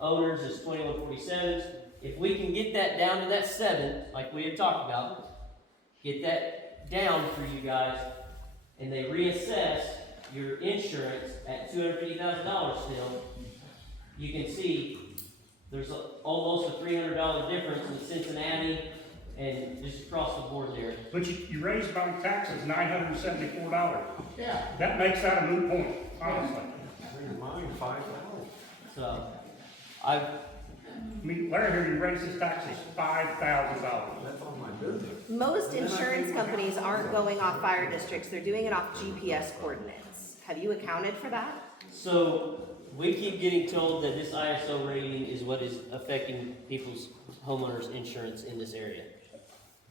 owners is 2147. If we can get that down to that 7, like we had talked about, get that down for you guys, and they reassess your insurance at $250,000 still, you can see there's almost a $300 difference in Cincinnati and just across the board there. But you raised my taxes $974. Yeah. That makes that a moot point, honestly. Mine, $5. So, I mean, Larry here, you raised his taxes $5,000. That's on my business. Most insurance companies aren't going off fire districts, they're doing it off GPS coordinates. Have you accounted for that? So we keep getting told that this ISO rating is what is affecting people's homeowners insurance in this area.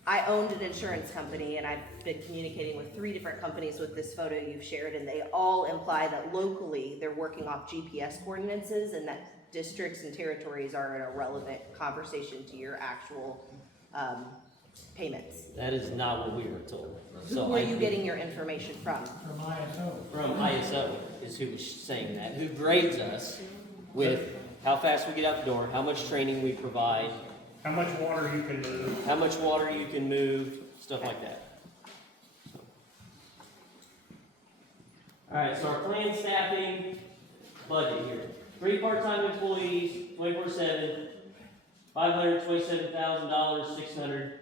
I owned an insurance company and I've been communicating with 3 different companies with this photo you've shared, and they all imply that locally they're working off GPS coordinates and that districts and territories are an irrelevant conversation to your actual payments. That is not what we were told. Who are you getting your information from? From ISO. From ISO is who was saying that, who grades us with how fast we get out the door, how much training we provide, How much water you can move. how much water you can move, stuff like that. Alright, so our planned staffing budget here. 3 part-time employees, 24/7, $527,000, $600.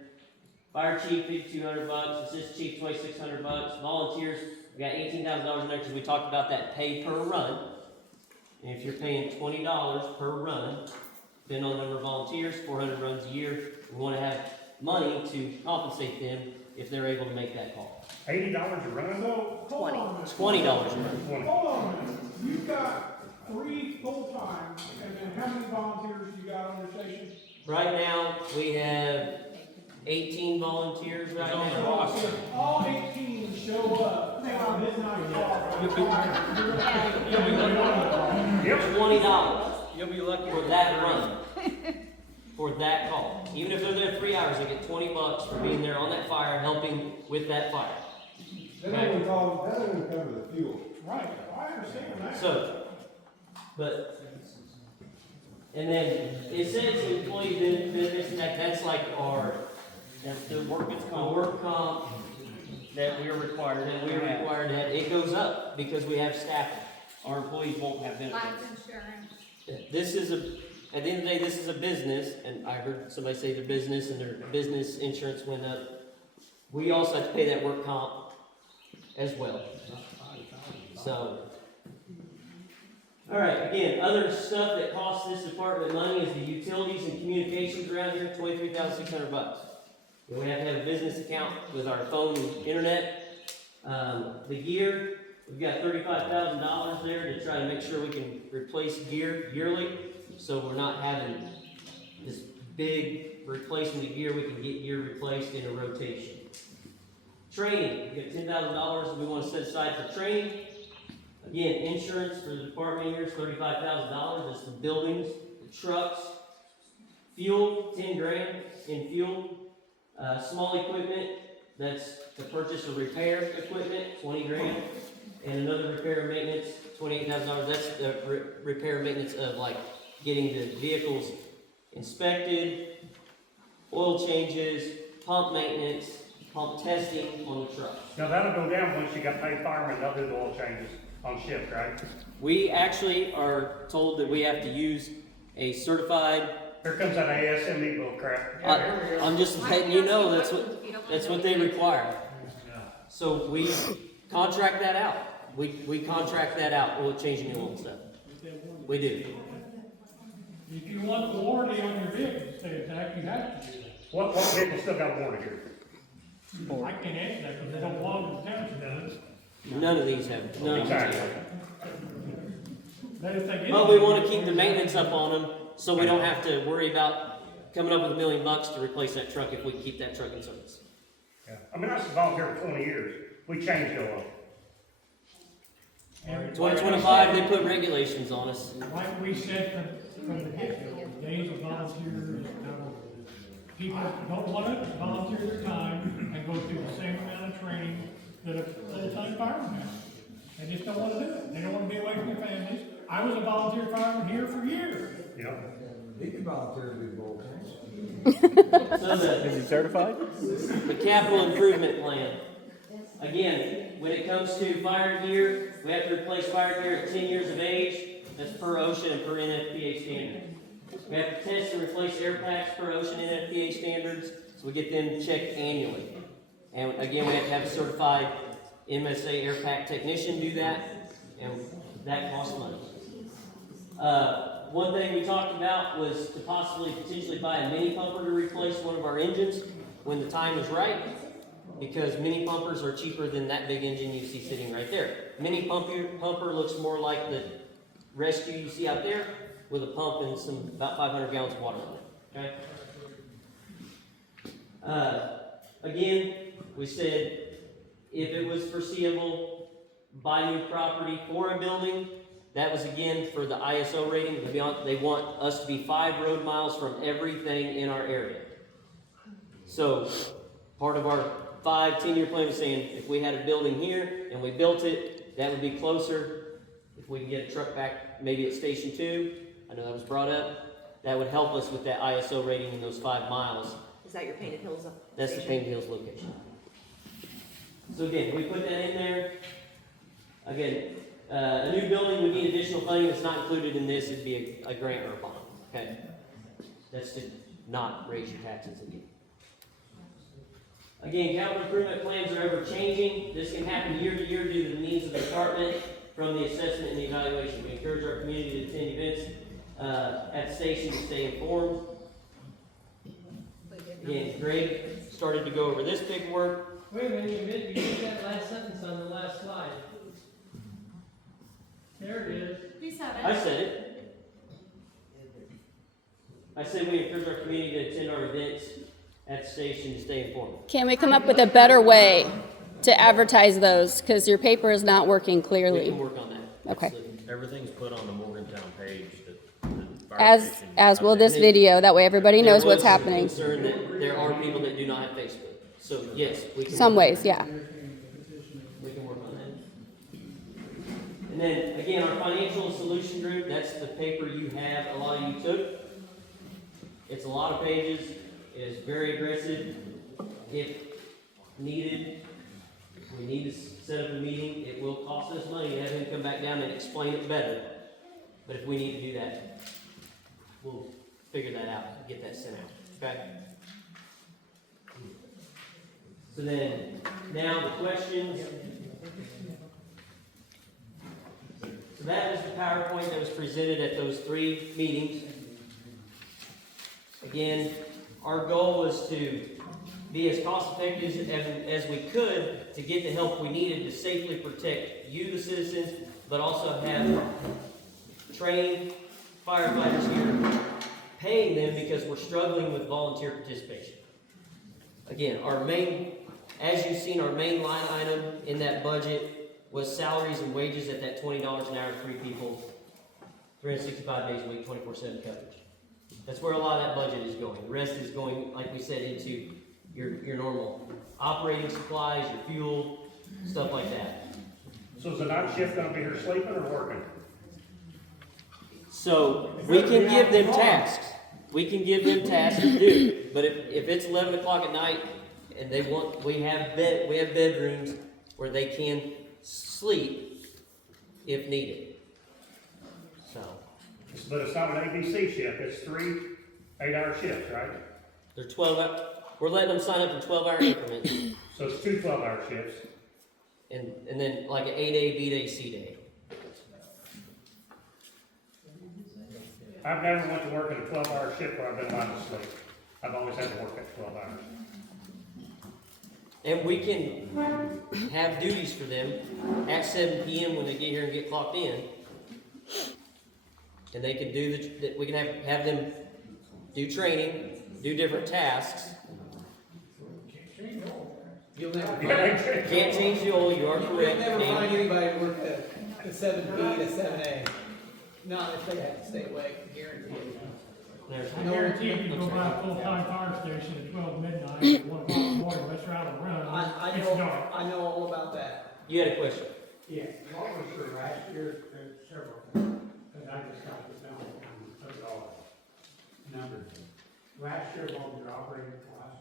Fire chief, $5,200. Assistant chief, $2,600. Volunteers, we got $18,000 in there because we talked about that pay per run. And if you're paying $20 per run, depending on the number of volunteers, 400 runs a year, we want to have money to compensate them if they're able to make that call. $80 a run? So, hold 20. on a minute. $20 a run. 20. Hold on a minute. You've got 3 full-time, and then how many volunteers you got on your station? Right now, we have 18 volunteers right now. So if all 18 show up on midnight call, Yep. $20 You'll be lucky for that run. For that call. Even if they're there 3 hours, they get $20 for being there on that fire, helping with that fire. That only cover the fuel. right, I understand that. So, and then it says employee benefits, and that's like that's the workers' comp. Work comp that we're required to have. It goes up because we have staffing. Our employees won't have benefits. Life insurance. This is at the end of the day, this is a business, and I heard somebody say their business and their business insurance went up. We also have to pay that work comp as well. So, all right, again, other stuff that costs this department money is the utilities and communications around here, $23,600. We have to have a business account with our phone and internet. The gear, we've got $35,000 there to try to make sure we can replace gear yearly, so we're not having this big replacement of gear. We can get gear replaced in a rotation. Training, we got $10,000 we want to set aside for training. Again, insurance for the department here is $35,000. That's the buildings, the trucks, fuel, $10,000 in fuel. Small equipment, that's the purchase of repair equipment, $20,000. And another repair and maintenance, $28,000. That's the repair and maintenance of like getting the vehicles inspected, oil changes, pump maintenance, pump testing on the truck. Now that'll go down once you got paid firemen, they'll do the oil changes on shift, right? We actually are told that we have to use a certified. Here comes that ASME bull crap. I'm just letting you know that's what they require. So we contract that out. We contract that out. Oil changing the oil and stuff. We do. If you want the warranty on your vehicle to stay intact, you have to do that. What vehicle still got a warranty here? I can't answer that because they don't belong to the township, does it? None of these have. None of these Exactly. have. But if they get. But we want to keep the maintenance up on them, so we don't have to worry about coming up with $1 million to replace that truck if we keep that truck in service. Yeah. I mean, I was a volunteer for 20 years. We changed the oil. And 2025, they put regulations on us. Like we said from the get-go, days of volunteers, people don't want to volunteer their time and go through the same amount of training that a full-time fireman has. They just don't want to do it. They don't want to be away from their families. I was a volunteer fireman here for years. Yep. know. He can volunteer to do both. So Is he certified? the capital improvement plan. Again, when it comes to fire gear, we have to replace fire gear at 10 years of age. That's per OSHA and per NFPA standards. We have to test and replace air packs per OSHA and NFPA standards, so we get them checked annually. And again, we have to have a certified MSA air pack technician do that, and that costs money. One thing we talked about was to potentially buy a mini pumper to replace one of our engines when the time is right, because mini pumpers are cheaper than that big engine you see sitting right there. Mini pumper looks more like the rescue you see out there with a pump and about 500 gallons of water in it, okay? Again, we said if it was foreseeable, buy new property for a building. That was again for the ISO rating. They want us to be 5 road miles from everything in our area. So part of our 5-10-year plan is saying if we had a building here and we built it, that would be closer. If we can get a truck back maybe at Station 2, I know that was brought up, that would help us with that ISO rating in those 5 miles. Is that your Painted Hills? That's the station? Painted Hills location. So again, we put that in there. Again, a new building would need additional funding that's not included in this. It'd be a grant or a bond. Okay, that's to not raise your taxes again. Again, capital improvement plans are ever changing. This can happen year to year due to the needs of the department from the assessment and the evaluation. We encourage our community to attend events at the station to stay informed. Again, Greg started to go over this big work. Wait a minute, you did that last sentence on the last slide. There it is. You said I it. said it. I said we encourage our community to attend our events at the station to stay informed. Can we come up with a better way to advertise those? Because your paper is not working We clearly. can work on that. Okay. Absolutely. Everything's put on the Morgantown page that the fire As station as will this And video. That way everybody There knows what's was some happening. concern that there are people that do not have Facebook. So yes, we can. Some ways, yeah. We can work on that. And then, again, our financial solution group, that's the paper you have, a lot of you took. It's a lot of pages, it is very aggressive. If needed, if we need to set up a meeting, it will cost us money to have him come back down and explain it better. But if we need to do that, we'll figure that out, and get that sent out, okay? So then, now the questions. So that was the PowerPoint that was presented at those 3 meetings. Again, our goal was to be as cost effective as we could to get the help we needed to safely protect you, the citizens, but also have trained firefighters here, paying them because we're struggling with volunteer participation. Again, as you've seen, our main line item in that budget was salaries and wages at that $20 an hour, 3 people, 365 days a week, 24/7 coverage. That's where a lot of that budget is going. The rest is going, like we said, into your normal operating supplies, your fuel, stuff like that. So is the night shift gonna be here sleeping or working? So we can give them tasks. We can give them tasks to do. But if it's 11 o'clock at night and we have bedrooms where they can sleep if needed. So But it's not an ABC shift, it's 3 8-hour shifts, right? they're 12 we're letting them sign up in 12-hour increments. So it's 2 12-hour shifts. And then like an A-day, B-day, C-day. I've never went to work in a 12-hour shift where I've been allowed to sleep. I've always had to work at 12 hours. And we can have duties for them at 7 p.m. when they get here and get clocked in. And they can do we can have them do training, do different tasks. You'll never Can't change the oil, you are correct. never Dave. find anybody to work the 7P to 7A. Not if they have to stay awake, guaranteed. There's- I guarantee you can go by a full-time fire station at 12 midnight, at 1 o'clock in the morning, let's try to run. It's dark. I know all about that. You had a question? Yeah, what was your last year's several, and I just got this down, $100. Last year, what was your operating cost?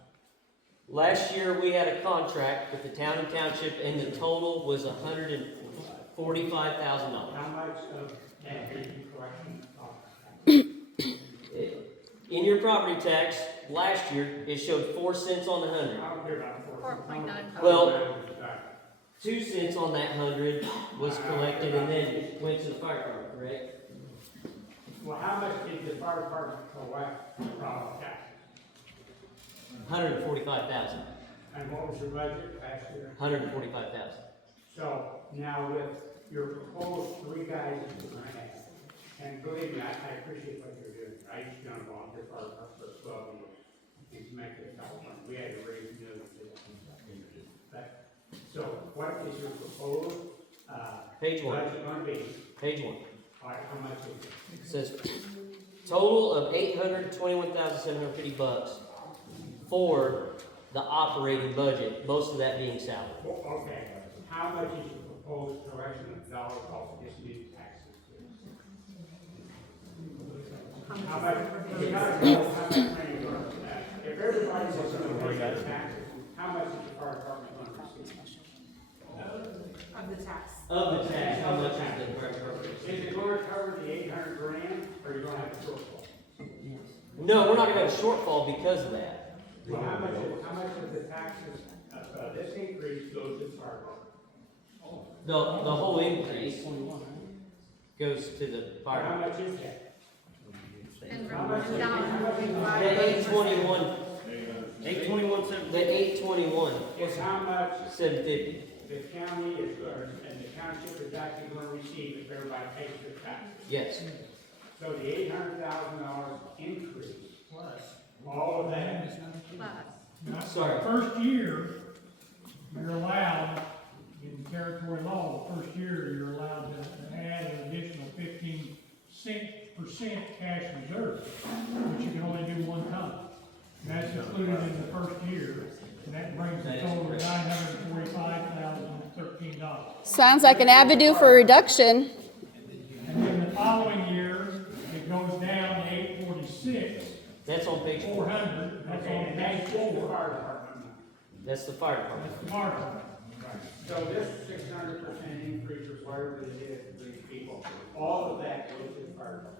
Last year, we had a contract with the town and township, and the total was $145,000. How much of that did you collect from the contract? In your property tax, last year, it showed 4 cents on the I 100. don't care about the 4.95. Well, 2 cents on that 100 was collected and then went to the fire department, correct? Well, how much did the fire department collect from taxes? $145,000. And what was your budget last year? $145,000. So now with your proposed 3 guys that you're gonna have, and believe me, I appreciate what you're doing. I used to be on a volunteer fire department for 12 years. And to make this California, we had to raise millions to that. So what is your proposed, Page 1. budget gonna be? Page 1. All right, how much is it? It says total of $821,750 for the operating budget, most of that being salary. Well, okay, how much is your proposed collection of dollars off of this new taxes? How much, you gotta know how much money you're gonna have. If everybody's just gonna pay their taxes, how much is the fire department gonna receive? Of the tax. Of the tax, how much is the fire department? Is it gonna cover the 800 grand, or are you gonna have a shortfall? No, we're not gonna have a shortfall because of that. Well, how much of the taxes, this increase goes to the fire department? The whole increase goes to the fire How department. much is that? And How much is The 821. 821, 821, the 821, Is how much 750. the county is, and the township is actually gonna receive if everybody pays their taxes. Yes. So the $800,000 increase plus all of that. Sorry. First year, you're allowed, in territory law, the first year, you're allowed to add an additional 15% cash reserve, which you can only do one time. And that's included in the first year, and that brings the total to $945,013. Sounds like an avenue for reduction. And then the following year, it goes down to 846, That's on page 4. 400, that's Okay, on and page that's just the 4. fire department. That's the fire department. That's the market. So this 600% increase or whatever it is for these people, all of that goes to the fire department.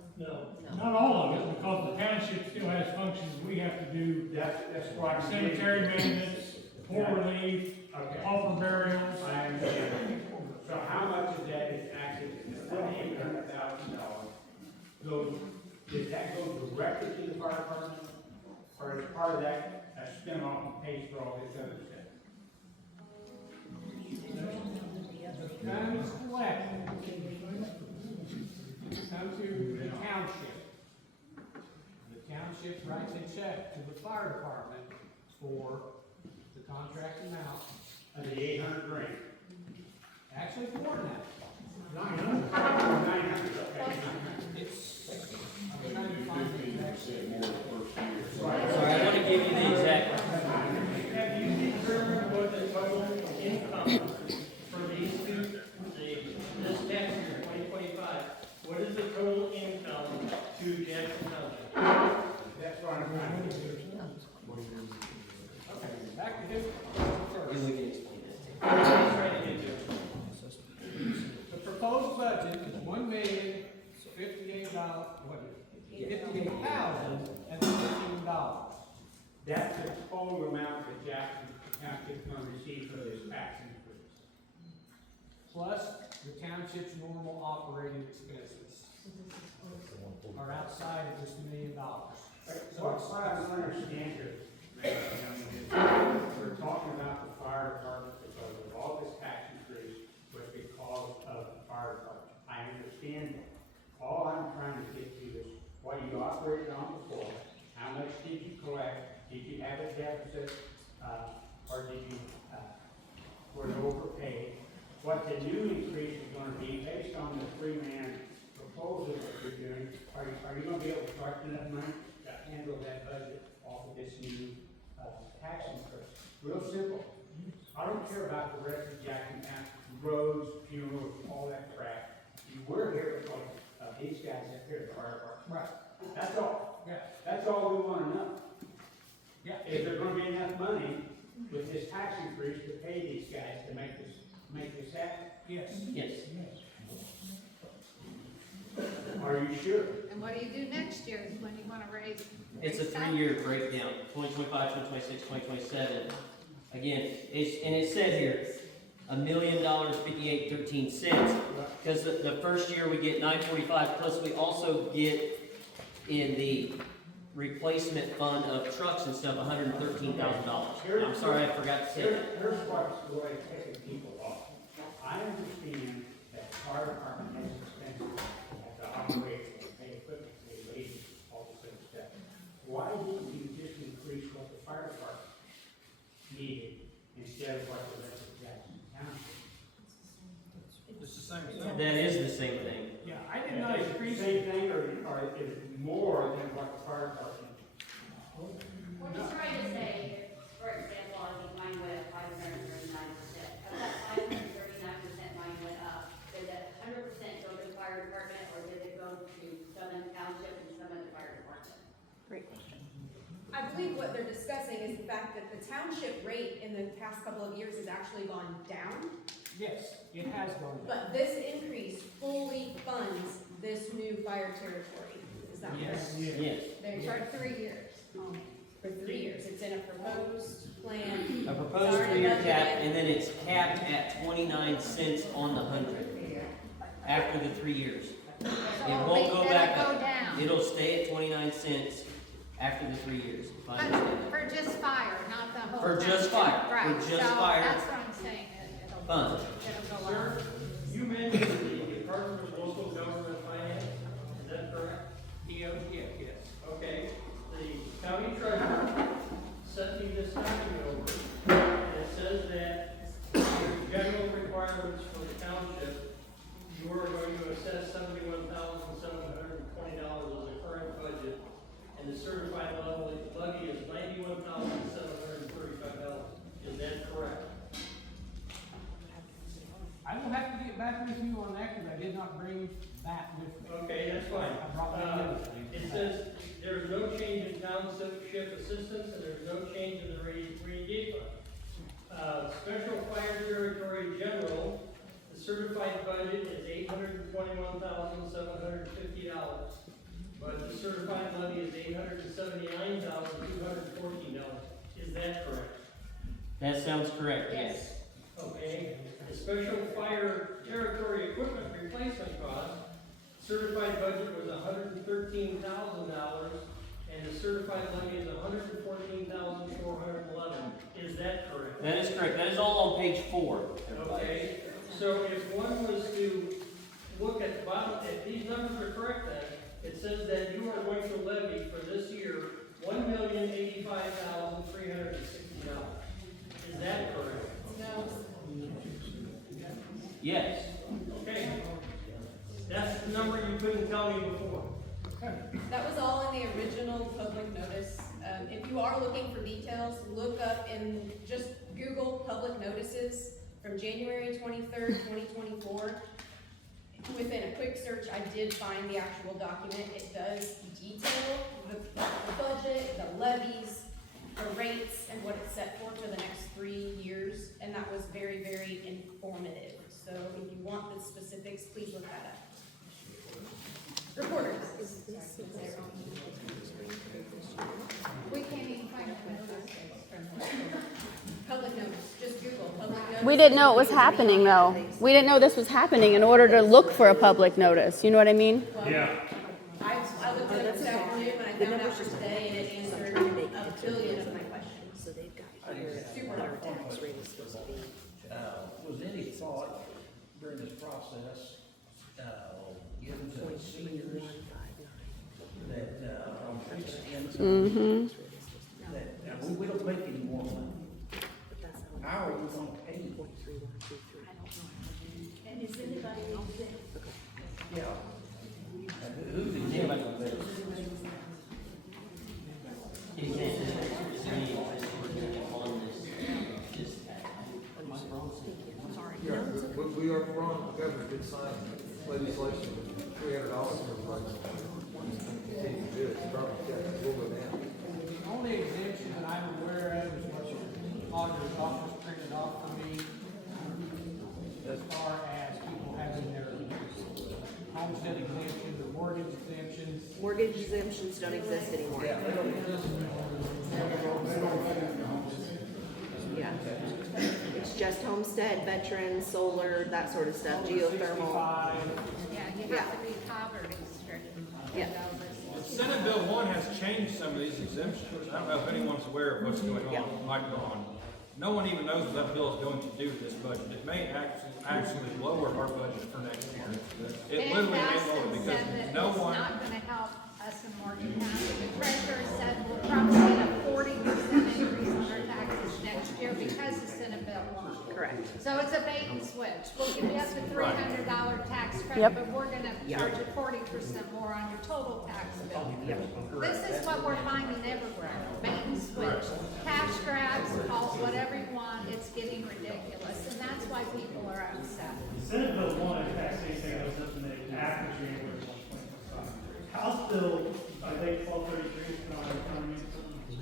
Not all of it, because the township still has functions we have to do, That's why I'm saying. cemetery maintenance, poor relief, Okay. pauper burials. I understand. So how much of that is actually, $800,000 goes, does that go directly to the fire department? Or is part of that a spin-off and pays for all this other stuff? Time is collected. Come to the township. The township writes a check to the fire department for the contract amount, Of the 800 grand? actually more than that. 900, okay. It's, I'm trying to find the exact. Sorry, I want to give you the exact. Have you determined what the total income for these two, this tax year, 2025, what is the total income to Jackson Township? That's what I'm trying to do. Back to him first. And we can explain that. What are you trying to get to? The proposed budget is $1,058,015. That's the total amount that Jackson Township's gonna receive for this tax increase. Plus the township's normal operating expenses are outside of this $1 million. What I don't understand here, Mayor, is we're talking about the fire department because of all this tax increase was because of the fire department. I understand that. All I'm trying to get to is what you operated on before, how much did you collect, did you have a deficit, or did you, were you overpaid? What the new increase is gonna be based on the 3-man proposal that you're doing, are you gonna be able to collect enough money to handle that budget off of this new, tax increase? Real simple. I don't care about the rest of Jackson Town, roads, funerals, all that crap. We're here because of these guys up here, the fire department. Right. That's all. Yeah. That's all we wanna know. Is there gonna be enough money with this tax increase to pay these guys to make this happen? Yes. Yes. Are you sure? And what do you do next year when you wanna raise? It's a 3-year breakdown, 2025, 2026, 2027. Again, it said here, $1,000,058.13. Because the first year we get 945, plus we also get in the replacement fund of trucks and stuff, $113,000. I'm sorry, I forgot to say that. Here's what's really pissing people off. I understand that the fire department has expenses, have to operate, and pay equipment, pay wages, all this other stuff. Why didn't you just increase what the fire department needed instead of what the rest of Jackson Township? It's the same thing. That is the same thing. Yeah, I did not Is it the increase. same thing, or is it more than what the fire department? What he's trying to say, for example, I think mine went up 539%. Of that 539% mine went up. Did that 100% go to the fire department, or did it go to some in the township and some in the fire department? Great question. I believe what they're discussing is the fact that the township rate in the past couple of years has actually gone down, Yes, it has gone down. but this increase fully funds this new fire territory. Is that Yes. correct? Yes. They're for 3 years. For 3 years. It's in a proposed plan. A proposed 3-year cap, and then it's capped at 29 cents on the 100 after the 3 years. It won't go back It'll go up. down. It'll stay at 29 cents after the 3 years, if I understand For just fire, not the whole. For just township. fire. Right, For just so fire. that's what I'm saying, it'll, Fund. it'll go Sir, up. you mentioned the Department of Local Government Finance, is that correct? Yes. Okay, the county treasurer sent me this document over, and it says that the general requirements for the township, you are going to assess $71,720 as a current budget, and the certified levy is $91,735. Is that correct? I will have to get back with you on that, because I did not bring that with me. Okay, that's fine. I brought my other thing. It says there's no change in township assistance and there's no change in the rainy day fund. Special fire territory general, the certified budget is $821,750. But the certified levy is $879,214. Is that correct? That sounds correct, yes. Okay, the special fire territory equipment replacement cost, certified budget was $113,000, and the certified levy is $114,411. Is that correct? That is correct. That is all on page 4. Okay, so if one was to look at the bottom, if these numbers are correct then, it says that you are going to levy for this year $1,085,360. Is that correct? No. Yes. Okay, that's the number you couldn't tell me before. That was all in the original public notice. If you are looking for details, look up in, just Google public notices from January 23rd, 2024. Within a quick search, I did find the actual document. It does detail the budget, the levies, the rates, and what it's set for the next 3 years. And that was very, very informative. So if you want the specifics, please look that up. Reporters. We can't even find it. Public notice, just Google public notice. We didn't know it was happening, though. We didn't know this was happening in order to look for a public notice. You know what I mean? Yeah. I looked at it this afternoon and I found out for today and it answered a billion of my questions. So they've got Super our helpful. tax rate is supposed to be. Was any thought during this process, given to the seniors that, on fixed income, that we don't make any more money? How are we gonna pay you? And is anybody Yeah. And who's the Anybody? gonna pay? Is there any interest we're doing on this? Just, am I wrong? Yeah, we are wrong, the governor did sign legislation, $300 for everybody. Continue to do it, the property tax will go down. mortgage exemptions don't exist anymore. Yeah, they don't exist. Yeah. It's just homestead, veterans, solar, that sort of stuff, geothermal. Yeah, you have to be poverty stricken. Yeah. Senate Bill 1 has changed some of these exemptions. I don't know if anyone's aware of what's going Yeah. on, might go on. No one even knows what that bill is going to do to this budget. It may actually lower our budget for next year. It literally may lower it because no one. It's not gonna help us in Morgantown. The treasurer said we'll probably get a 40% increase on our taxes next year because of Senate Bill 1. Correct. So it's a bait and switch. We'll give you up to $300 tax credit, Yep. but we're gonna charge you 40% more on your total tax bill. This is what we're finding everywhere, bait and switch. Cash grabs, call it whatever you want, it's getting ridiculous, and that's why people are upset. Senate Bill 1 impacts anything that was implemented after January 1, 2025. House Bill, I think 1233 is on,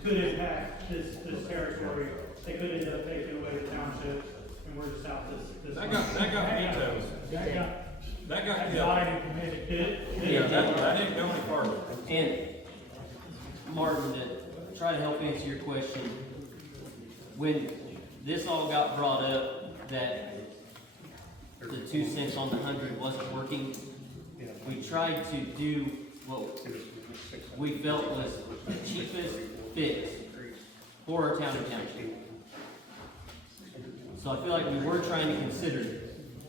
could impact this territory. They could end up taking away the township, and we're just out this. That got vetoed. That got killed. died in committee. Yeah, that didn't go any farther. And Martin, to try to help answer your question, when this all got brought up that the 2 cents on the 100 wasn't working, we tried to do what we felt was the cheapest fix for our town and township. So I feel like we were trying to consider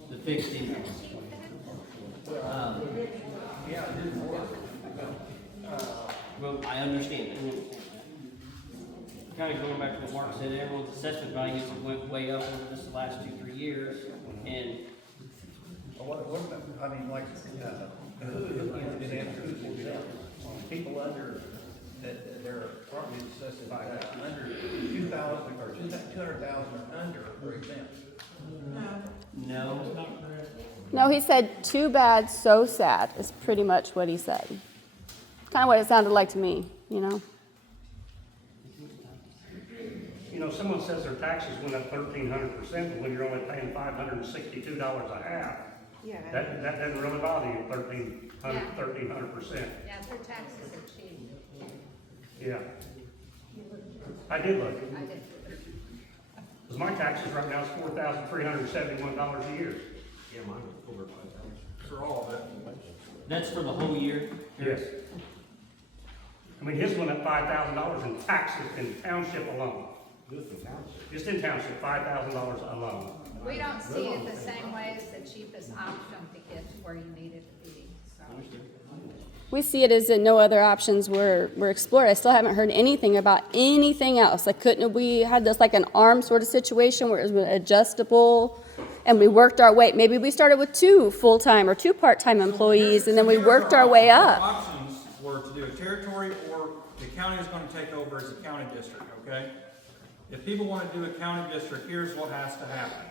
the fixed income. Yeah, it didn't work. Well, I understand. Kind of going back to what Mark said, everyone's assessment values went way up over this last 2-3 years, and What about, I mean, like, who is exempt? People under, that their property is assessed by under 2,000 or 200,000 or under are exempt. no. No, he said, too bad, so sad, is pretty much what he said. Kind of what it sounded like to me, you know? You know, someone says their taxes went up 1,300%, but when you're only paying $562 a half, Yeah. that doesn't really bother you, 1,300%. Yeah, their taxes are cheap. Yeah. I did look, I did. because my taxes right now is $4,371 a year. Yeah, mine was over 5,000. For all of it. That's for the whole year? Yes. I mean, his went up $5,000 in taxes in township alone. Just in township, $5,000 alone. We don't see it the same way as the cheapest option to get to where you need it to be, so. We see it as that no other options were explored. I still haven't heard anything about anything else. Like, couldn't we had this like an arm sort of situation where it was adjustable, and we worked our way. Maybe we started with 2 full-time or 2 part-time employees, and then we worked our way up. Options were to do a territory, or the county is going to take over as a county district, okay? If people want to do a county district, here's what has to happen.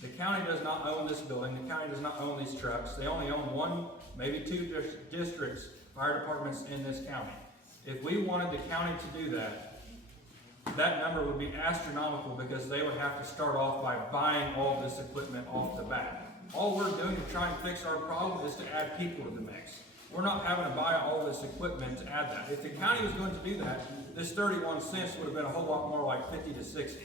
The county does not own this building, the county does not own these trucks, they only own 1, maybe 2 districts, fire departments in this county. If we wanted the county to do that, that number would be astronomical because they would have to start off by buying all this equipment off the bat. All we're doing to try and fix our problem is to add people to the mix. We're not having to buy all this equipment to add that. If the county was going to do that, this 31 cents would have been a whole lot more like 50 to 60.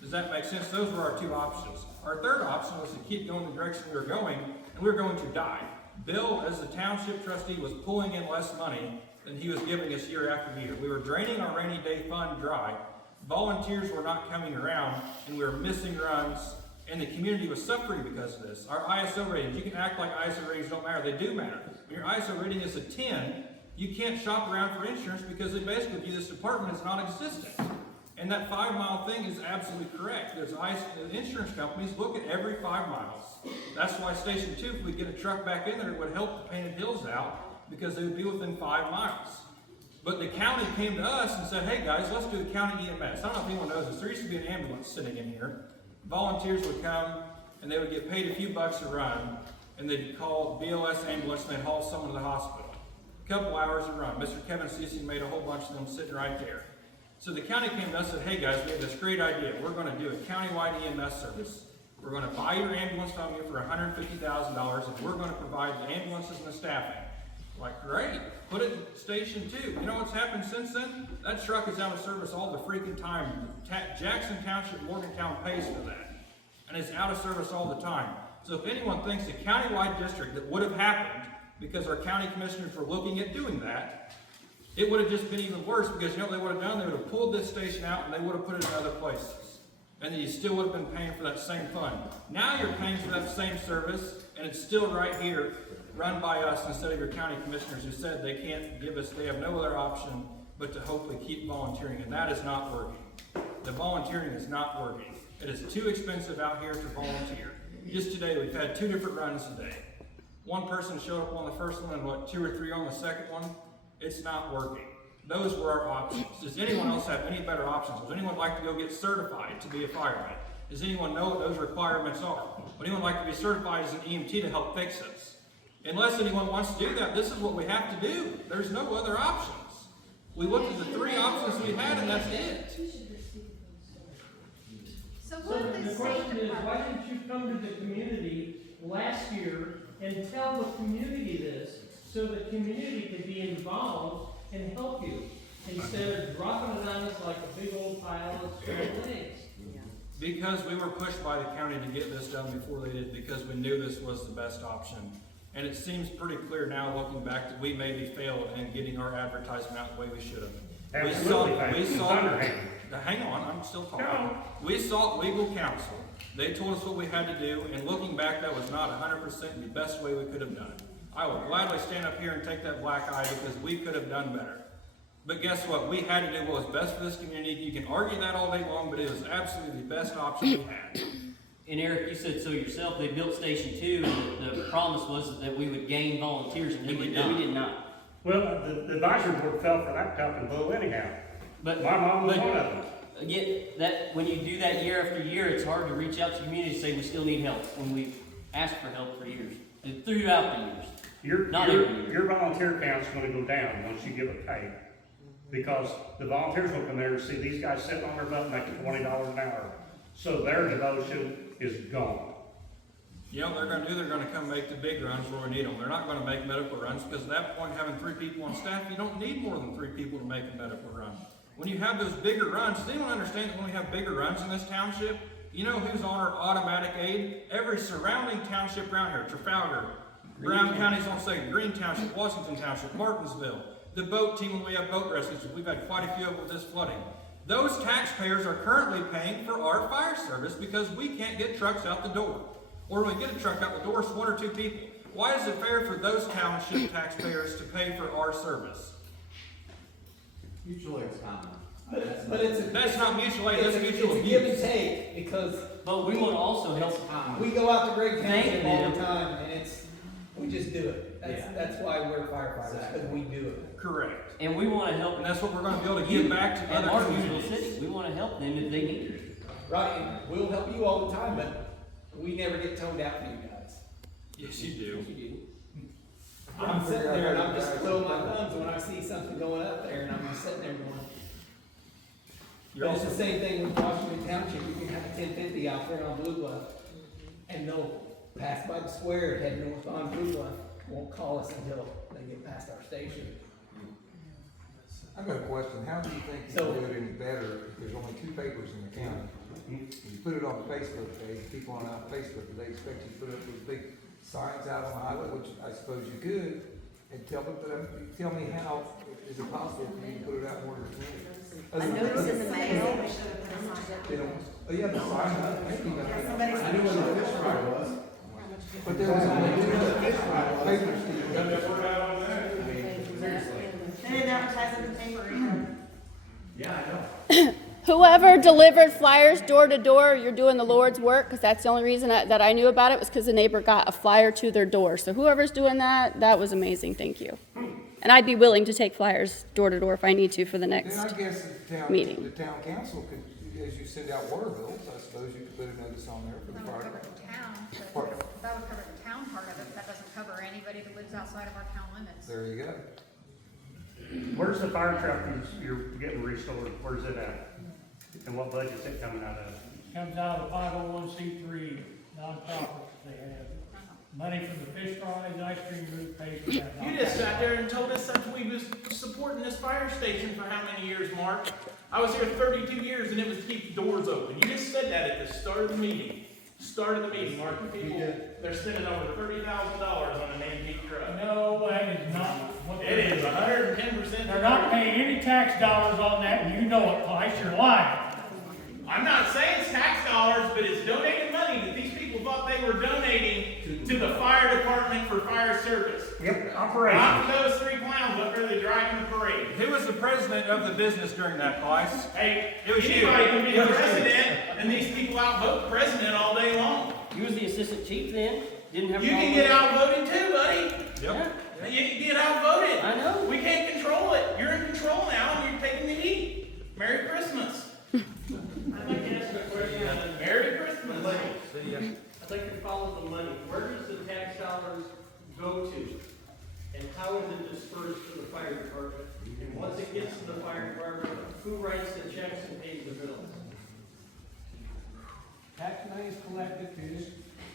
Does that make sense? Those were our 2 options. Our third option was to keep going the direction we were going, and we were going to die. Bill, as the township trustee, was pulling in less money than he was giving us year after year. We were draining our rainy day fund dry. Volunteers were not coming around, and we were missing runs, and the community was suffering because of this. Our ISO ratings, you can act like ISO ratings don't matter. They do matter. When your ISO rating is a 10, you can't shop around for insurance because they basically view this department as non-existent. And that 5-mile thing is absolutely correct. The insurance companies look at every 5 miles. That's why Station 2, if we get a truck back in there, it would help the Painted Hills out because they would be within 5 miles. But the county came to us and said, hey guys, let's do a county EMS. I don't know if anyone knows this. There used to be an ambulance sitting in here. Volunteers would come and they would get paid a few bucks a run, and they'd call BLS ambulance and they'd haul someone to the hospital. A couple hours a run. Mr. Kevin Cece made a whole bunch of them sitting right there. So the county came to us and said, hey guys, we have this great idea. We're going to do a countywide EMS service. We're going to buy your ambulance from you for $150,000, and we're going to provide the ambulances and the staffing. Like, great, put it in Station 2. You know what's happened since then? That truck is out of service all the freaking time. Jackson Township, Morgantown pays for that. And it's out of service all the time. So if anyone thinks a countywide district that would have happened because our county commissioners were looking at doing that, it would have just been even worse, because you know what they would have done? They would have pulled this station out and they would have put it in other places. And then you still would have been paying for that same fund. Now you're paying for that same service, and it's still right here, run by us instead of your county commissioners who said they can't give us, they have no other option but to hopefully keep volunteering, and that is not working. The volunteering is not working. It is too expensive out here to volunteer. Just today, we've had 2 different runs today. One person showed up on the first one and 2 or 3 on the second one. It's not working. Those were our options. Does anyone else have any better options? Does anyone like to go get certified to be a fireman? Does anyone know what those requirements are? Would anyone like to be certified as an EMT to help fix us? Unless anyone wants to do that, this is what we have to do. There's no other options. We looked at the 3 options we had, and that's it. So So what the is question is, why didn't you come to the community last year and tell the community this, so the community could be involved and help you, instead of dropping it on us like a big old pile of scrambled eggs? Because we were pushed by the county to get this done before they did, because we knew this was the best option. And it seems pretty clear now, looking back, that we maybe failed in getting our advertisement out the way we should have. Hang on, I'm still talking. No. We sought legal counsel. They told us what we had to do, and looking back, that was not 100% the best way we could have done it. I will gladly stand up here and take that black eye, because we could have done better. But guess what? We had to do what was best for this community. You can argue that all day long, but it was absolutely the best option we had. And Eric, you said so yourself, they built Station 2, and the promise was that we would gain volunteers, and we did not. Well, the advisory board fell for that top and bull anyhow. But My mom was one of them. Again, that when you do that year after year, it's hard to reach out to the community and say we still need help when we've asked for help for years, and throughout the years. Your volunteer count's gonna go down once you give a pay. Because the volunteers will come there and see these guys sitting on their butt making $20 an hour. So their devotion is gone. You know what they're going to do? They're going to come make the big runs where we need them. They're not going to make medical runs, because at that point, having 3 people on staff, you don't need more than 3 people to make a medical run. When you have those bigger runs, does anyone understand that when we have bigger runs in this township, you know who's on our automatic aid? Every surrounding township around here, Trafalgar, Brown County's on second, Green Township, Washington Township, Martinsville, the boat team when we have boat rescues. We've had quite a few of them with this flooding. Those taxpayers are currently paying for our fire service because we can't get trucks out the door. Or when we get a truck out the door, it's 1 or 2 people. Why is it fair for those township taxpayers to pay for our service? Mutual aid is common. But That's not mutual aid, that's mutual It's a give and abuse. take, because But we want to also help. we go out to Great Thank Township all them. the time, and we just do it. That's why we're firefighters, because we do it. Correct. And we want to help. And that's what we're going to be able to give back to and other Martinsville communities. City. We want to help them if they need it. Right, and we'll help you all the time, but we never get toned out for you guys. Yes, you do. I'm sitting there and I'm just throwing my thumbs when I see something going up there, and I'm just sitting there going. You're But it's the also, same thing with Washington Township. You can have a 1050 out there on Blue Bluff, and they'll pass by the square, head north on Blue Bluff, won't call us until they get past our station. I've got a question. How do you think you can do it any better if there's only 2 papers in the county? You put it on the Facebook page, people aren't on Facebook, do they expect you to put up those big signs out on the highway, which I suppose you could, and tell me how is it possible for you to put it out more than A notice in the mail. They don't, oh yeah, the sign, maybe, I knew where the fish fry was. But there was only 2 fish fry papers. Got that word out on that? They didn't advertise in the paper either. Yeah, I know. Whoever delivered flyers door to door, you're doing the Lord's work, because that's the only reason that I knew about it, was because the neighbor got a flyer to their door. So whoever's doing that, that was amazing. Thank you. And I'd be willing to take flyers door to door if I need to for the next Then I guess meeting. the town council could, as you send out water bills, I suppose you could put a notice on there for the That fire would cover department. the town, but that would cover the town part of it, that doesn't cover anybody that lives outside of our town limits. There you go. Where's the fire truck you're getting restored? Where's it at? And what budget's it coming out of? Comes out of the 501c3 nonprofit they have. money from the fish fries, ice cream booth pays for that. You just sat there and told us that we was supporting this fire station for how many years, Mark? I was here 32 years and it was to keep the doors open. You just said that at the start of the meeting. Start of the meeting, Mark. The people, they're spending over $30,000 on an antique truck. No, that is not what It is 110%. They're not paying any tax dollars on that, and you know it, Price, you're lying. I'm not saying it's tax dollars, but it's donated money that these people thought they were donating to the fire department for fire service. Yep, Not for those three clowns up there that driving the parade. Who was the president of the business during that, Price? Hey, It was you. anybody can be It the was you. president, and these people outvote the president all day long. You was the assistant chief then, didn't have a You problem can get with it? outvoted too, buddy. Yep. You can get outvoted. I know. We can't control it. You're in control now, and you're taking the heat. Merry Christmas. I'd like to ask a question on Merry Christmas. money. I'd like to follow the money. Where does the tax dollars go to? And how is it dispersed to the fire department? And once it gets to the fire department, who writes the checks and pays the bills? Tax money is collected through the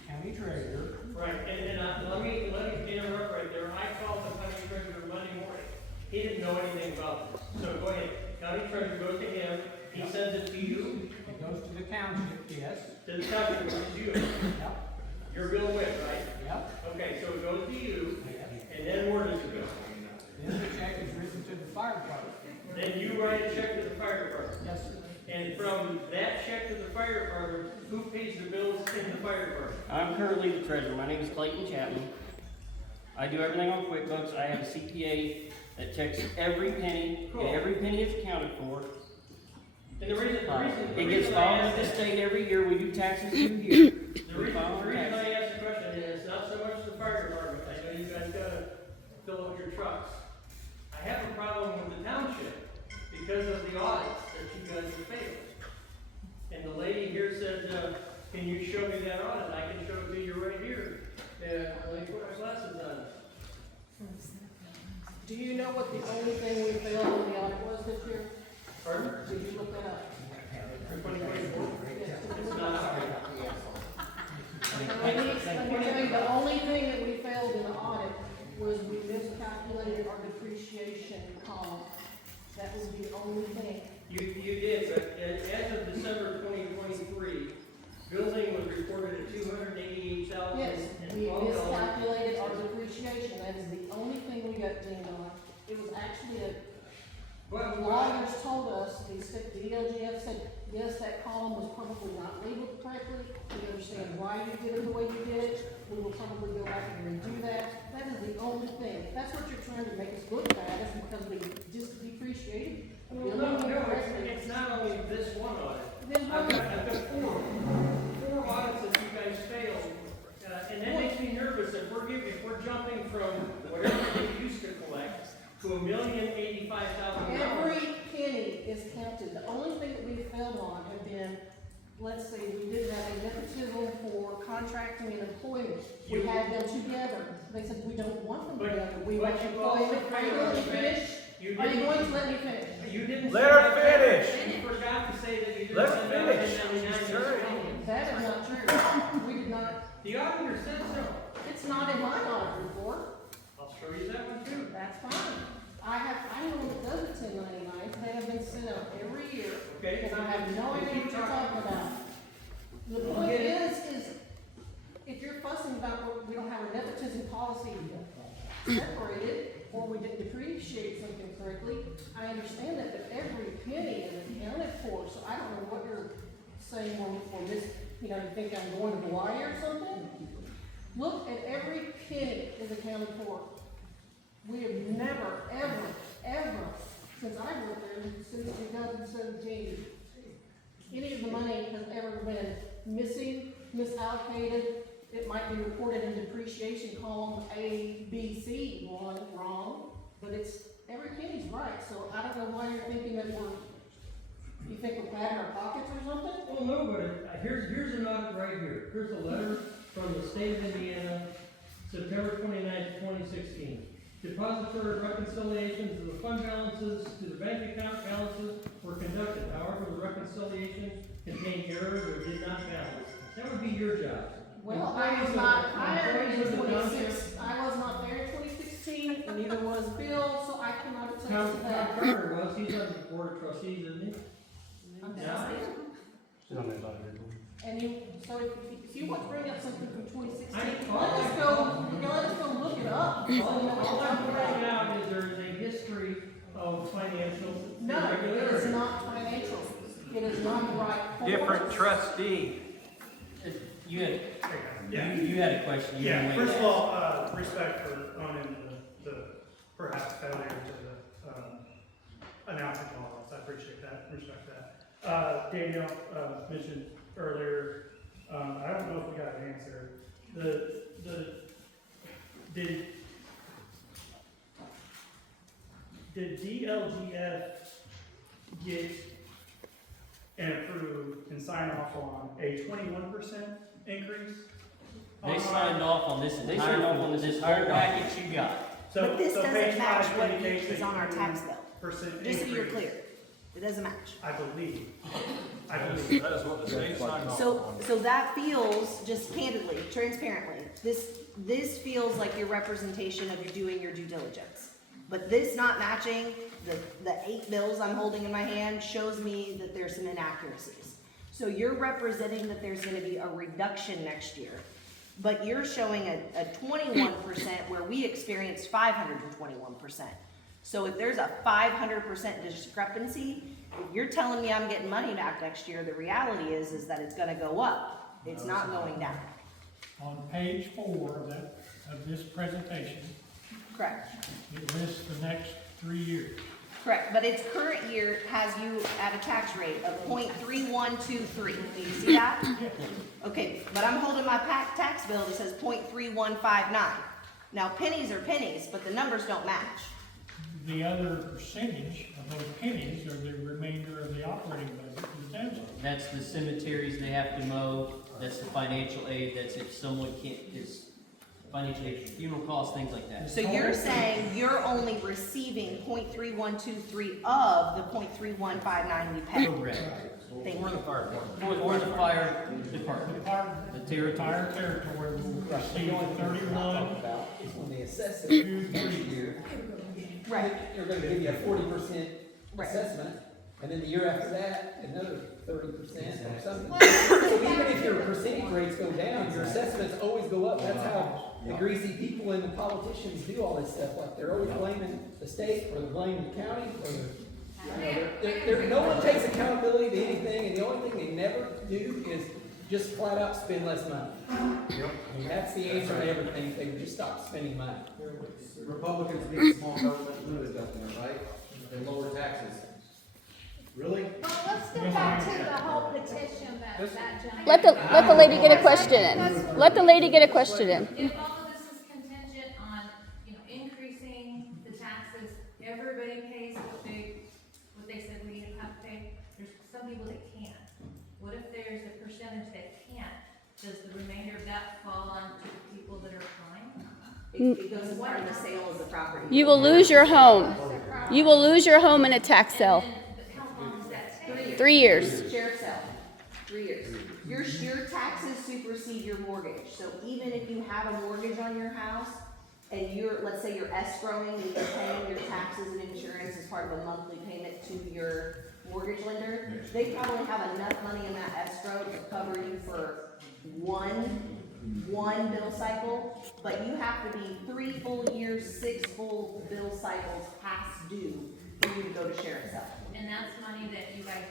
county treasurer. Right, and let me interrupt right there. I called the county treasurer Monday morning. He didn't know anything about this. So go ahead. County treasurer goes to him. He sends it to you. It goes to the township, yes. To the township, which is you. Yep, You're Bill Witt, right? yep. Okay, so it goes to you, Yep. and then where does it go? Then the check is written to the fire department. Then you write a check to the fire department. Yes, sir. And from that check to the fire department, who pays the bills in the fire department? I'm currently the treasurer. My name is Clayton Chapman. I do everything on QuickBooks. I have a CPA that checks every penny, and every penny is accounted for. And the reason It gets I filed asked with the that- state every year. We do taxes due here. The reason I asked the question is not so much the fire department. I know you guys gotta fill up your trucks. I have a problem with the township because of the audits that you guys have failed. And the lady here said, can you show me that audit? I can show it to you right here. Let me put my glasses on. Do you know what the only thing we failed in the audit was this year? Pardon? Did you look that up? 2024? It's not out yet. Let me tell you, the only thing that we failed in the audit was we miscalculated our depreciation column. That was the only thing. You did, but as of December 2023, building was reported at $288,000. Yes, we miscalculated our depreciation. That is the only thing we got dinged on. It was actually the lawyers told us, the DLGF said, yes, that column was probably not labeled correctly. We understand why you did it the way you did it. We will probably go back and redo that. That is the only thing. If that's what you're trying to make us look bad, is because we just depreciated. Well, no, it's not only this one audit. Then I've got four audits that you guys failed. And that makes me nervous if we're jumping from whatever they used to collect to $1,085,000. Every penny is counted. The only thing that we failed on have been, let's say, we didn't have a nepotism for contracting and employment. We had them together. They said, we don't want them together. We want employment. Are you going to finish? Are you going to let me finish? You didn't. Let her finish. You forgot to say that you didn't. Let her send out finish. 1099 That is not true. We did not. The auditor said so. It's not in my audit report. I'll show you that one too. That's fine. I know what does the 1099s. They have been sent out every year. Okay. And I have no idea what you're talking about. The point is if you're fussing about what we don't have a nepotism policy separated, or we didn't depreciate something correctly, I understand that, but every penny is accounted for, so I don't know what you're saying for this, you think I'm going to Hawaii or something? Look at every penny is accounted for. We have never, ever, since I worked there, since 2017, any of the money has ever been missing, misallocated. It might be reported in depreciation column A, B, C, one wrong, but it's, every penny's right, so I don't know why you're thinking that you think we're patting our pockets or something? Well, no, but here's an audit right here. Here's a letter from the state of Indiana, September 29th, 2016. Depository reconciliations of the fund balances to the bank account balances were conducted. However, the reconciliation contained errors or did not balance. That would be your job. Well, I was not hired in 26, I was not there in 2016, and neither was Bill, so I cannot attest Tom to that. Carter was, he's on the board of trustees, isn't he? I'm Yeah. just saying. And you, so if you want to bring up something from 2016, let us go look it up. So we know what All we're I'm talking pointing about. out is there is a history of financial No, it is irregularities. not financial. It is not right. Different trustee. You had, Yeah. you had a question. You Yeah, wanted first to of all, respect for owning the perhaps failure to announce the laws. I appreciate that, respect that. Danielle, mentioned earlier, I don't know if we got an answer. Did DLGF get and approve and sign off on a 21% increase? They on signed our- off on this entire package you got. So, But this so doesn't page match 5 what indicates is a on our tax bill. 21% Just so you're increase. clear, it doesn't match. I believe. That is what the state signed off on. So that feels, just candidly, transparently, this feels like your representation of you doing your due diligence. But this not matching, the 8 bills I'm holding in my hand shows me that there's some inaccuracies. So you're representing that there's gonna be a reduction next year, but you're showing a 21% where we experienced 521%. So if there's a 500% discrepancy, if you're telling me I'm getting money back next year, the reality is that it's gonna go up. It's not going down. On page 4 of this presentation, Correct. it lists the next 3 years. Correct, but its current year has you at a tax rate of 0.3123. Do you see that? Okay, but I'm holding my tax bill that says 0.3159. Now pennies are pennies, but the numbers don't match. The other percentage of those pennies are the remainder of the operating budget for the township. That's the cemeteries they have to mow, that's the financial aid, that's if someone can't, is financial aid, funeral costs, things like that. So you're saying you're only receiving 0.3123 of the 0.3159 we pay? Correct. Thank For you. the fire department. Or the fire department. The territory. Entire territory will receive 31, Is when they assess it 2, next 3. year, Right, they're gonna give you a 40% Right. assessment, and then the year after that, another 30% or something. Well, So even if your percentage rates go down, your assessments always go up. That's how the greasy people and the politicians do all this stuff. Like, they're always blaming the state, or they're blaming the county, or no one takes accountability to anything, and the only thing they never do is just flat out spend less money. I mean, that's the answer to everything. They would just stop spending money. Republicans need small government limited government, right? And lower taxes. Really? Well, let's get back to the whole petition that gentleman. Let the lady get a question in. Let the lady get a question in. If all of this is contingent on, increasing the taxes, everybody pays what they said we have to pay, there's some people that can't. What if there's a percentage that can't? Does the remainder of that fall on to the people that are fine? it goes as part of the sale of the property. You will lose your home. You will lose your home in a tax sale. How long does that take? 3 years. Sheriff's sale, 3 years. Your taxes supersede your mortgage, so even if you have a mortgage on your house, and let's say you're escrowing, and you're paying your taxes and insurance as part of a monthly payment to your mortgage lender, they probably have enough money in that escrow to cover you for one bill cycle, but you have to be 3 full years, 6 full bill cycles past due for you to go to sheriff's sale. And that's money that you guys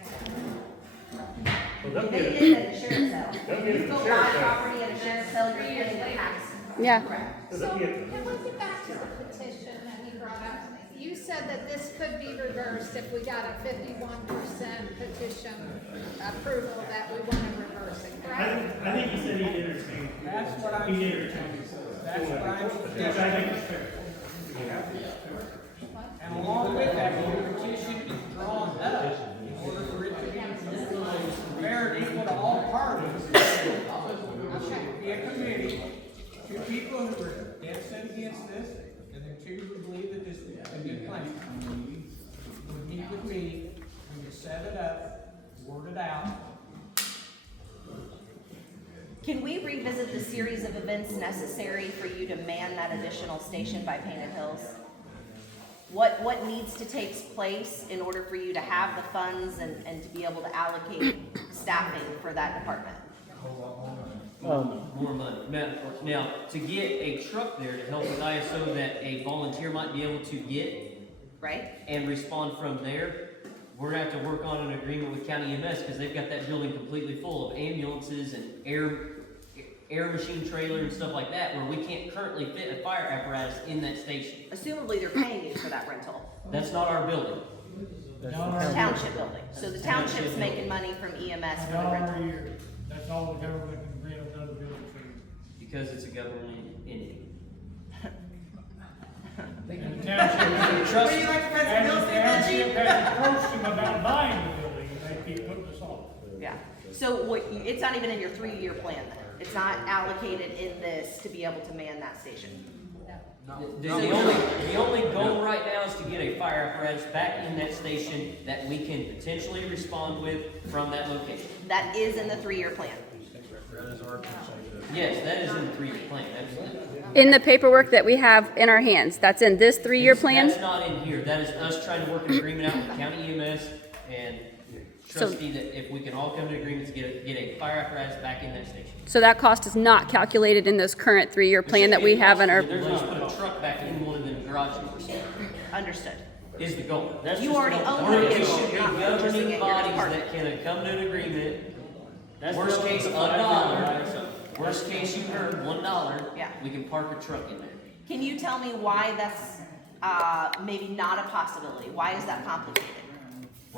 They did at the sheriff's sale. If you go buy property at a sheriff's sale, you're paying the tax. Yeah. Correct. So, can we get back to the petition that he brought up? You said that this could be reversed if we got a 51% petition approval, that we want to reverse it, correct? I think he said he'd entertain it. That's what I'm. He'd entertain it. That's what I'm. Which I think is fair. And along with that, your petition is drawn up in order for it to be fair and equal to all parties. There should be a committee, 2 people who are dead set against this, and then 2 who believe that this is a good plan. Would meet with me, we would set it up, word it out. Can we revisit the series of events necessary for you to man that additional station by Painted Hills? What needs to take place in order for you to have the funds and to be able to allocate staffing for that department? More money. Now, to get a truck there to help with ISO that a volunteer might be able to get, right, and respond from there, we're gonna have to work on an agreement with County EMS, because they've got that building completely full of ambulances and air machine trailer and stuff like that, where we can't currently fit a fire apparatus in that station. Assumably they're paying you for that rental. That's not our building. The township building. So the township's making money from EMS for the rental. That's all the government can grant another building for you. Because it's a government entity. And the township, Trust and me. the township has approached them about buying the building, and they keep putting us off. Yeah. So it's not even in your 3-year plan then? It's not allocated in this to be able to man that station? The only goal right now is to get a fire apparatus back in that station that we can potentially respond with from that location. That is in the 3-year plan? Yes, that is in the 3-year plan, absolutely. In the paperwork that we have in our hands, that's in this 3-year plan? That's not in here. That is us trying to work an agreement out with county EMS and trustee that if we can all come to agreement to get a fire apparatus back in that station. So that cost is not calculated in this current 3-year plan that we have in our. There's just put a truck back in one of the garage doors. Understood. Is the goal. That's You just already the goal. own the There vehicle, should be you're not purchasing governing it, you're bodies parking. that can come to an agreement. That's Worst the case, $1. Worst case, you heard $1. Yeah. We can park a truck in there. Can you tell me why that's maybe not a possibility? Why is that complicated?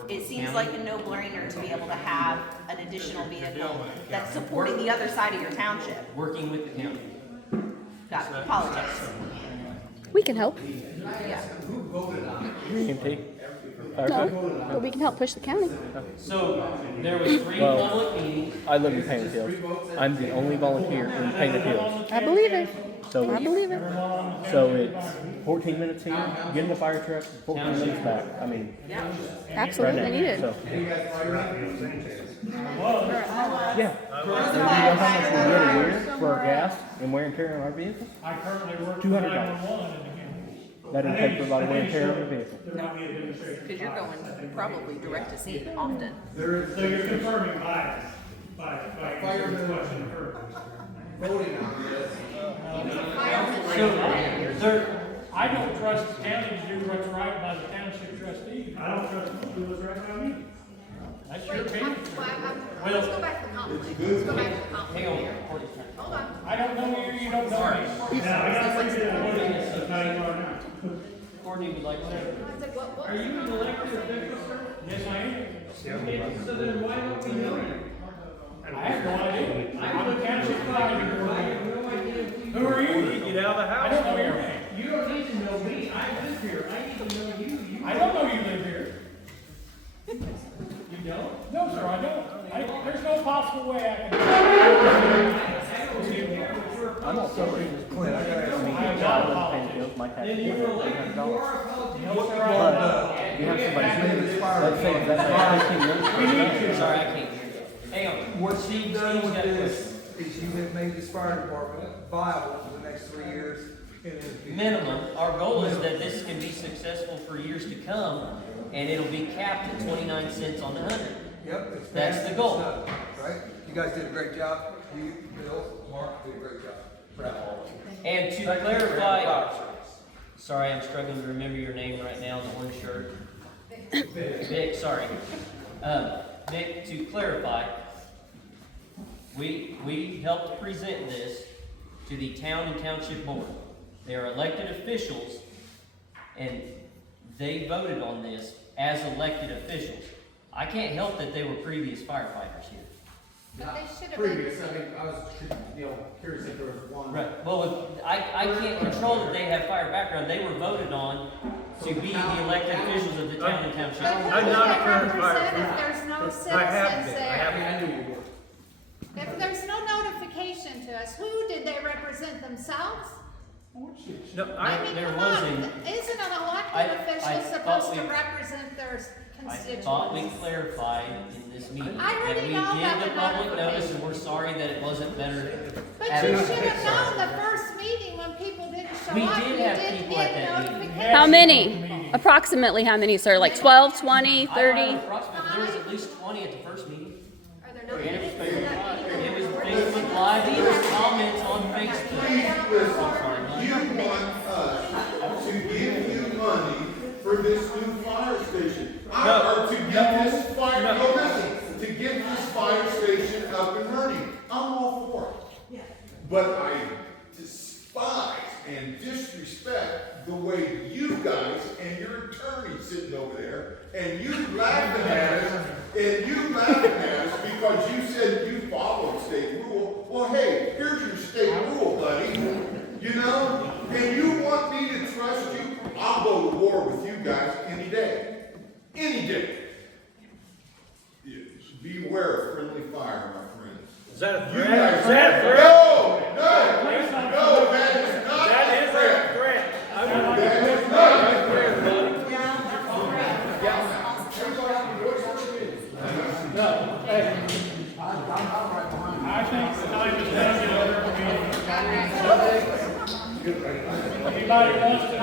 It seems like a no-brainer to be able to have an additional vehicle that's supporting the other side of your township. Working with the county. Got it. Apologize. We can help. Yeah. EMT? No, but we can help push the county. So there was 3 Well, public meetings. I live in Painted Hills. I'm the only volunteer in Painted Hills. I believe it. So, I believe it. so it's 14 minutes here, getting the fire truck, 14 minutes back. I mean, Absolutely right now. needed. So, yeah. Do you know how much we get a year for our gas and wear and tear on our vehicles? I currently work for $200. 911 in the county. That didn't take for a lot of wear and tear on the vehicle. Because you're going probably direct to scene often. So you're confirming bias by your question of her. Voting on this. I don't trust the county to do what's right by the township trustees. I don't trust them to do what's right by me. That's your opinion. Let's go back to the compliment. Let's go back to the compliment. Hang on. Hold on. I don't know you, you don't know me. Now, I gotta say that, it's not even our now. Courtney would like to. I said, what? Are you an elected official, sir? Yes, I am. So then why don't we know you? I have no idea. I'm the township fire I supervisor. have no idea if we. Who are you? Get out of the I house. don't know your name. You don't need to know me, I live here, I need to know you. I don't know you live here. You don't? No, sir, I don't. There's no possible way I can. I'm also, Clint, I gotta ask you. I am not a politician. my tax Then you were elected, you $100. are a politician. No, sir, I am not. You have somebody, let's say that's 15 minutes. We need to. Sorry, I can't hear you. Hang on. What Steve- you've done Steve's with got a this is you have made this fire department viable for the next 3 years. Minimum, our goal is that this can be successful for years to come, and it'll be capped at 29 cents on the 100. Yep. it's That's the fast, goal. it's done, right? You guys did a great job. You, Bill, Mark did a great job. Bravo. And to clarify, sorry, I'm struggling to remember your name right now, the orange shirt. Vic, sorry. Vic, to clarify, we helped present this to the town and township board. They are elected officials, and they voted on this as elected officials. I can't help that they were previous firefighters here. But they should have been. Previous, I mean, I was, curious if there was one. Right, well, I can't control that they have fire background, they were voted on to be the elected officials of the town and township. But who I'm do not they a current represent firefighter. if there's no I have citizens been, I there? have been. I knew you were. If there's no notification to us, who did they represent themselves? No, I mean, there come was on, a- isn't an I elected official thought supposed to we- represent their I constituents. thought we clarified in this meeting I that already we know about gave the the public notice notification. and we're sorry that it wasn't better. But you advertised. should have known the first meeting when people didn't show We up. did You have didn't people get at that meeting. notification. How many? Approximately how many, sir? Like 12, 20, 30? Approximately, there was at least 20 at the first meeting. Are there no And minutes of that meeting? it was Facebook Live, it was comments on Facebook. You want us to give you money for this new fire station. Or to get this fire, no, listen, to get this fire station up and running. I'm all for it. But I despise and disrespect the way you guys and your attorney sitting over there, and you laughing at us, because you said you followed state rule. Well, hey, here's your state rule, buddy. You know? And you want me to trust you? I'll go to war with you guys any day. Any day. Beware of friendly fire, my friends. Is that a You threat? guys, Is that a threat? no, that is not That a is threat. a threat. That is not a threat. I think the time is done to order the meeting. Anybody wants to